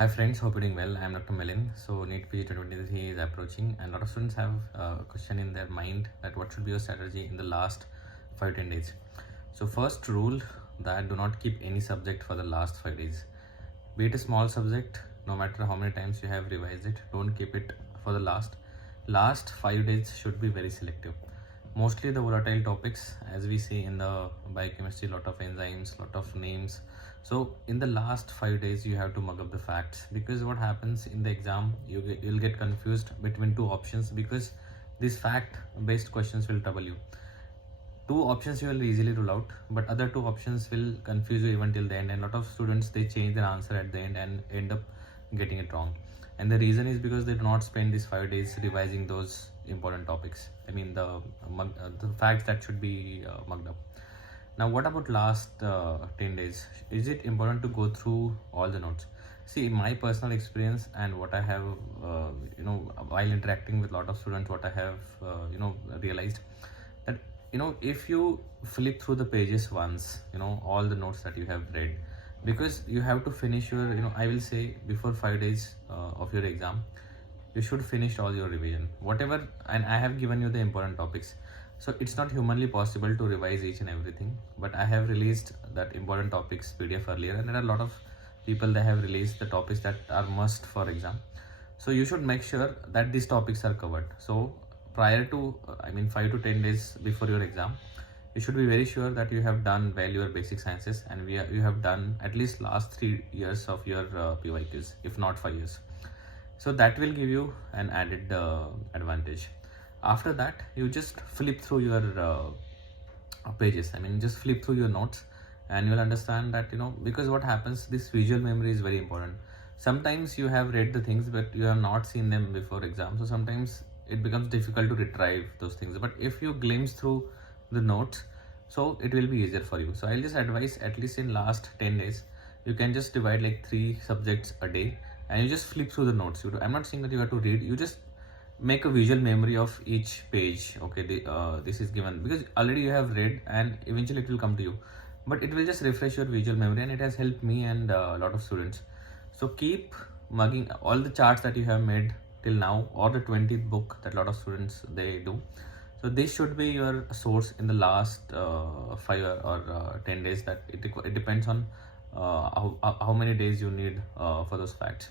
Hi friends, hope you're doing well. I'm Dr. Milind. So NEETPG 2023 is approaching and a lot of students have a question in their mind that what should be your strategy in the last 5-10 days. So first rule, that do not keep any subject for the last 5 days. Be it a small subject, no matter how many times you have revised it, don't keep it for the last 5 days. Should be very selective. Mostly the volatile topics, as we see in the biochemistry, lot of enzymes, lot of names. So in the last 5 days you have to mug up the facts, because what happens in the exam, you'll get confused between two options, because these fact based questions will trouble you. Two options you will easily rule out, but other two options will confuse you even till the end, and a lot of students, they change their answer at the end and end up getting it wrong. And the reason is because they do not spend these 5 days revising those important topics. I mean the facts that should be mugged up. Now what about last 10 days? Is it important to go through all the notes? See, in my personal experience and what I have while interacting with a lot of students, what I have realized that if you flip through the pages once, all the notes that you have read, because you have to finish your I will say before 5 days of your exam, you should finish all your revision, whatever. And I have given you the important topics, so it's not humanly possible to revise each and everything, but I have released that important topics PDF earlier, and there are a lot of people that have released the topics that are must for exam. So you should make sure that these topics are covered. So prior to 5 to 10 days before your exam, you should be very sure that you have done well your basic sciences, and you have done at least last 3 years of your PYQs, if not 5 years. So that will give you an added advantage. After that, you just flip through your pages. Just flip through your notes, and you'll understand that because what happens, this visual memory is very important. Sometimes you have read the things but you have not seen them before exam, so sometimes it becomes difficult to retrieve those things. But if you glimpse through the notes, so it will be easier for you. So I'll just advise, at least in last 10 days, you can just divide like 3 subjects a day, and you just flip through the notes. I'm not saying that you have to read, you just make a visual memory of each page. Okay, this is given because already you have read, and eventually it will come to you, but it will just refresh your visual memory, and it has helped me and a lot of students. So keep mugging all the charts that you have made till now, or the 20th book that a lot of students they do. So this should be your source in the last 5 or 10 days. That it depends on how many days you need for those facts.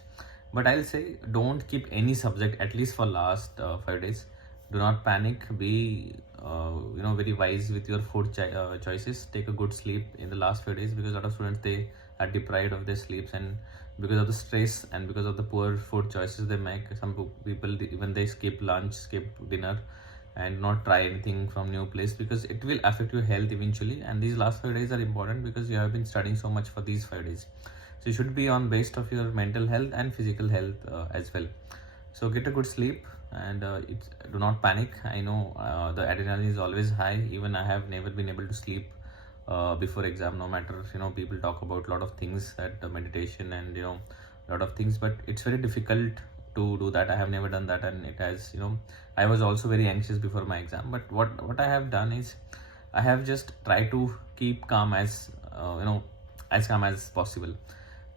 But I'll say, don't keep any subject at least for last 5 days. Do not panic. Be very wise with your food choices. Take a good sleep in the last 5 days, because a lot of students, they are deprived of their sleeps, and because of the stress and because of the poor food choices they make, some people even they skip lunch, skip dinner, and not try anything from new place, because it will affect your health eventually. And these last 5 days are important because you have been studying so much for these 5 days. So you should be on based of your mental health and physical health as well. So get a good sleep, and do not panic. I know the adrenaline is always high. Even I have never been able to sleep before exam, no matter people talk about a lot of things, that meditation and a lot of things, but it's very difficult to do that. I have never done that, and it has I was also very anxious before my exam. But what I have done is, I have just tried to keep calm as as calm as possible.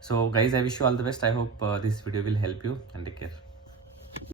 So guys, I wish you all the best. I hope this video will help you, and take care.